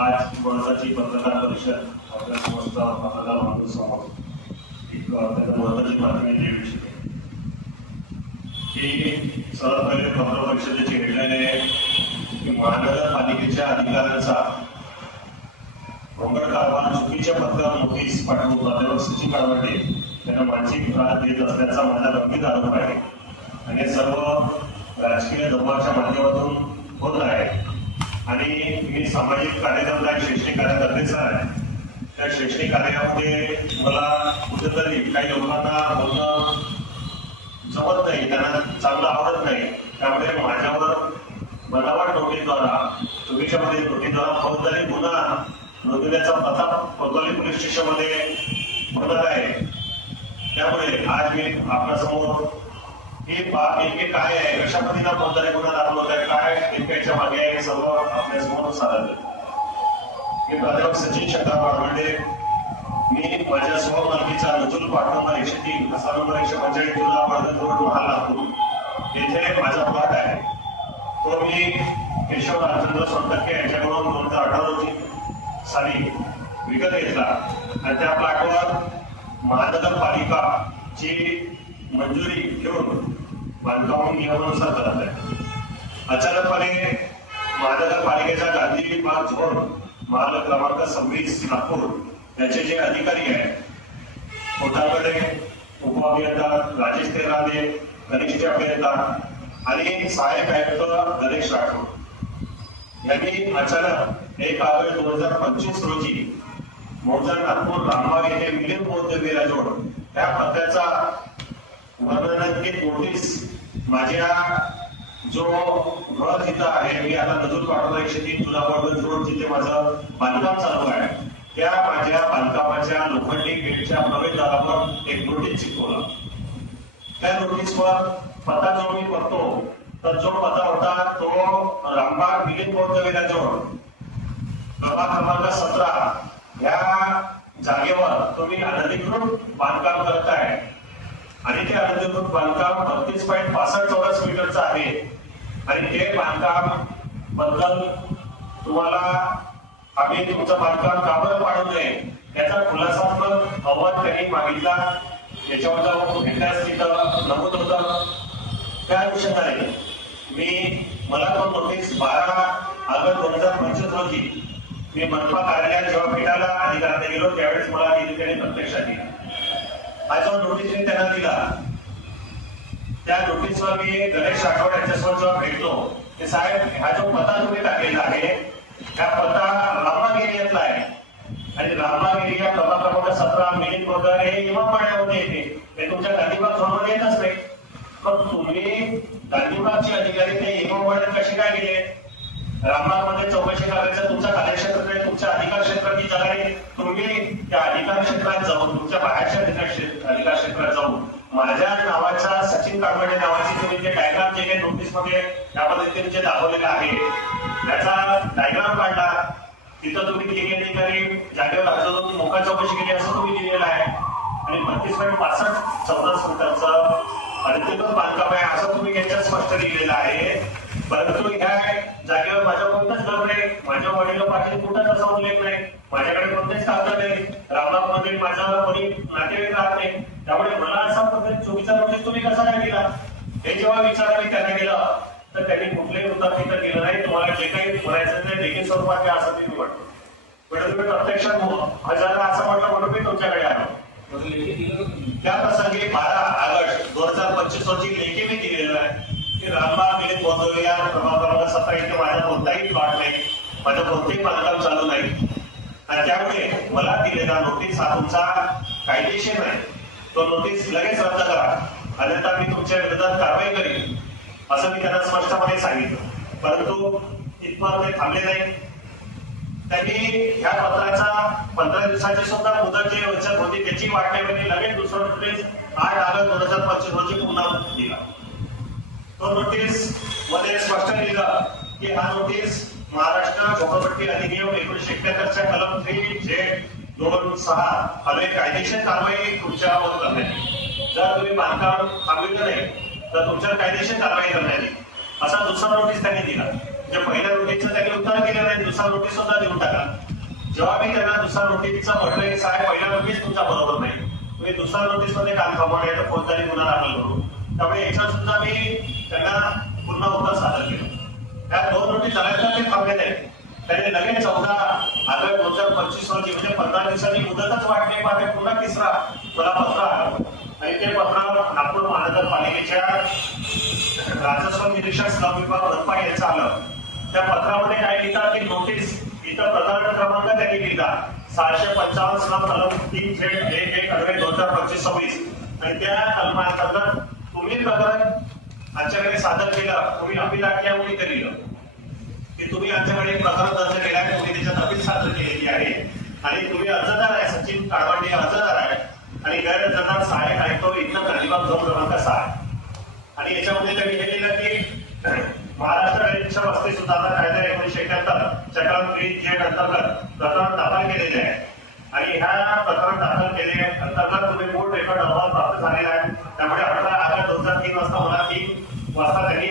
आज महत्वाची पत्रकार परिषद आपल्या समस्त पत्रकार बांधवांसमोर एक अत्यंत महत्वाची बातमी देऊ इच्छिते की सर्वात पहिले पत्र परिषदेची हेडलाईन आहे. की महानगरपालिकेच्या अधिकाऱ्यांचा कोंकण कारभार चुकीच्या पत्र नोटीस पाठवून प्राध्यापक सचिन काळवटे त्यांना मानसिक त्रास देत असल्याचा माझा गंभीर आरोप आहे. आणि सर्व राजकीय दबावाच्या माध्यमातून होत आहे. आणि मी सामाजिक कार्यकर्ता शैक्षणिक शैक्षणिक सर आहे. त्या शैक्षणिक कार्यामध्ये मला कुठेतरी काही लोकांना बोलणं जमत नाही त्यांना चांगलं आवडत नाही. त्यामुळे माझ्यावर बनावट नोटीद्वारा चुकीच्या नोटीद्वारा फौजदारी गुन्हा नोंदवण्याचा प्रताप कोतवाली पोलीस स्टेशनमध्ये होणार आहे. त्यामुळे आज मी आपल्यासमोर ही बाब नेमकी काय आहे कशा पद्धतीनं फौजदारी गुन्हा दाखल होत आहे काय नेमक्याच्या मागे हे सर्व आपल्यासमोर सादर मी प्राध्यापक सचिन शंकर वाळवंडे मी माझ्या सहमालकीचा नजूल पाठ नंबर एकशे तीन असा नंबर एकशे पंचेचाळीस जिल्हा पाडत रोड महालातूर येथे माझा प्लॉट आहे. तो मी केशव रामचंद्र सोनटक्के यांच्याकडून दोन हजार अठरा रोजी साली विकत घेतला. आणि त्या प्लॉटवर महानगरपालिकाची मंजुरी घेऊन बांधकाम नियमानुसार करत आहे. अचानकपणे महानगरपालिकेचा गांधी विभाग झोन महाल क्रमांक सव्वीस नागपूर याचे जे अधिकारी आहेत कोटाकडे उपअभियंता राजेश तेराने गणेश अभियंता आणि सहाय्यक आयुक्त गणेश राठोड. यांनी अचानक एक ऑगस्ट दोन हजार पंचवीस रोजी मौजा नागपूर रामबाग येथे मिलिंद बौद्धवीराजवळ त्या पत्त्याचा वर्णनांकित नोटीस माझ्या जो घर जिथं आहे मी आता नजूर पाठवला एकशे तीन जुना वर्धन रोड जिथे माझं बांधकाम चालू आहे. त्या माझ्या बांधकामाच्या लोखंडी गेटच्या प्रवेशद्वारावर एक नोटीस शिकवलं त्या नोटीसवर पत्ता जो मी करतो तर जो पत्ता होता तो रामबाग मिलिंद बौद्धवीराजवळ प्रभाग क्रमांक सतरा. या जागेवर तुम्ही अनधिकृत बांधकाम करत आहे आणि ते अनधिकृत बांधकाम बत्तीस पॉईंट पासष्ट चौरस मीटरचं आहे. आणि ते बांधकामबद्दल तुम्हाला आम्ही तुमचं बांधकाम काबर पाडू नये याचा खुलासात्मक अहवाल त्यांनी मागितला. याच्यावर जाऊन तिथं नमूद होतं. त्या अनुषंगाने मी मला तो नोटीस बारा ऑगस्ट दोन हजार पंचवीस रोजी मी मनपा कार्यालयात जेव्हा भेटायला अधिकाऱ्यांना गेलो त्यावेळेस मला दिली त्याने प्रत्यक्षात दिला. हा जो नोटीस मी त्यांना दिला त्या नोटीसवर मी गणेश राठोड यांच्यासोबत जेव्हा भेटलो ते साहेब हा जो पत्ता तुम्ही टाकलेला आहे हा पत्ता रामबाग आहे. आणि रामबाग या प्रभाग क्रमांक सतरा मिलिंद वगैरे हे इमामवाड्यामध्ये येते ते तुमच्या गांधीबाग झोनमध्ये येतच नाही. पण तुम्ही गांधीबागचे अधिकारी ते इमामवाड्यात कसे काय गेले? रामबागमध्ये चौकशी करायचं तुमचं कार्यक्षेत्र नाही तुमच्या अधिकार क्षेत्राची जागा नाही तुम्ही त्या अधिकार क्षेत्रात जाऊन तुमच्या बाहेरच्या अधिकार क्षेत्र अधिकार क्षेत्रात जाऊन माझ्या नावाचा सचिन नावाची तुम्ही जे डायग्राम जे काही नोटीसमध्ये त्या पद्धतीने जे दाखवलेलं आहे त्याचा डायग्राम काढला. तिथं तुम्ही तिघे अधिकारी जागेवर हजर होऊन मोका चौकशी केली असं तुम्ही लिहिलेलं आहे. आणि बत्तीस पॉईंट पासष्ट चौदा मीटरचं अधिकृत बांधकाम आहे असं तुम्ही याच्यात स्पष्ट लिहिलेलं आहे. परंतु ह्या जागेवर माझ्या कोणतंच घर नाही माझ्या वडील पाटील कुठंच असा उल्लेख नाही. माझ्याकडे कोणतेच कागद नाही. रामनाथमध्ये माझा कोणी नातेवाईक राहत नाही. त्यामुळे मला असा पद्धत चोवीचा नोटीस तुम्ही कसा काय दिला? हे जेव्हा विचार मी त्यांना केला तर त्यांनी कुठलेही उत्तर तिथं केलं नाही. तुम्हाला जे काही म्हणायचं ते लेखी स्वरूपात द्या असं तिथे म्हटलं पण तुम्ही प्रत्यक्षात हजारा असं म्हटलं म्हणून मी तुमच्याकडे आलो. त्या प्रसंगी बारा ऑगस्ट दोन हजार पंचवीस रोजी लेखी मी दिलेलं आहे. की रामबाग मिलिंद गोंधळे या प्रभाग क्रमांक इथे माझा कोणताही वाट नाही. माझं कोणतेही बांधकाम चालू नाही. आणि त्यामुळे मला दिलेला नोटीस हा तुमचा कायदेशीर नाही. तो नोटीस लगेच रद्द करा. अन्यथा मी तुमच्या विरोधात कारवाई करीन असं मी त्यांना स्पष्टपणे सांगितलं. परंतु इथपर्यंत ते थांबले नाही. त्यांनी ह्या पत्राचा पंधरा दिवसाची सुद्धा मुदत जी वचन होती त्याची वाट म्हणजे लगेच दुसरं नोटीस आठ ऑगस्ट दोन हजार पंचवीस रोजी पुन्हा दिला. तो नोटीसमध्ये स्पष्ट लिहिलं की हा नोटीस महाराष्ट्र झोपडपट्टी अधिनियम एकोणीशे एक्क्याहत्तरच्या दोन सहा हवे कायदेशीर कारवाई तुमच्यावर करण्यात येईल. जर तुम्ही बांधकाम थांबविलं नाही तर तुमच्यावर कायदेशीर कारवाई करण्यात येईल. असा दुसरा नोटीस त्यांनी दिला. जे पहिल्या नोटीसचं त्यांनी उत्तर केलं नाही दुसरा नोटीस सुद्धा देऊन टाका जेव्हा मी त्यांना दुसरा नोटीसचा म्हटलं की साहेब पहिला नोटीस तुमचा बरोबर नाही. तुम्ही दुसरा नोटीसमध्ये काम थांबवणे तर कोणताही गुन्हा दाखल करू. त्यामुळे याच्यावर सुद्धा मी त्यांना पुन्हा उत्तर सादर केलं. त्या दोन नोटीस झाल्यानंतर ते थांबले नाही त्याने लगेच चौदा ऑगस्ट दोन हजार पंचवीस रोजी म्हणजे पंधरा दिवसांनी मुदतच वाटली पाहते. पुन्हा तिसरा मला पत्र आलं आणि ते पत्र नागपूर महानगरपालिकेच्या राजस्व निरीक्षक श्रम विभाग मनपा यांचं आलं त्या पत्रामध्ये काय लिहितात की नोटीस इथं प्रकरण क्रमांक त्यांनी लिहिला. सहाशे पंचावन्न श्रम कलम तीन झेड एक एक अडवे दोन हजार पंचवीस सव्वीस. आणि त्या कलमांतर्गत तुम्ही प्रकरण आमच्याकडे सादर केलं तुम्ही अपील आज्ञावली लिहिलं की तुम्ही आमच्याकडे प्रकरण अर्ज केला आहे तुम्ही त्याच्यात अपील सादर केलेली आहे. आणि तुम्ही अर्जदार आहे सचिन काळवांडे अर्जदार आहे. आणि गैरअर्जदार सहाय्यक आयुक्त इथं प्रतिभाग दोन क्रमांक सहा आणि याच्यामध्ये त्यांनी हे लिहिलं की महाराष्ट्र गरीबच्या वस्ती सुधारणा कायदा एकोणीशे एकाहत्तर चक्रात तीन झेड अंतर्गत प्रकरण दाखल केलेले आहे. आणि ह्या प्रकरण दाखल केले अंतर्गत तुम्ही कोर्ट रेकॉर्ड अहवाल प्राप्त झालेला आहे. त्यामुळे अठरा ऑगस्ट दोन हजार तीन वाजता मला तीन वाजता त्यांनी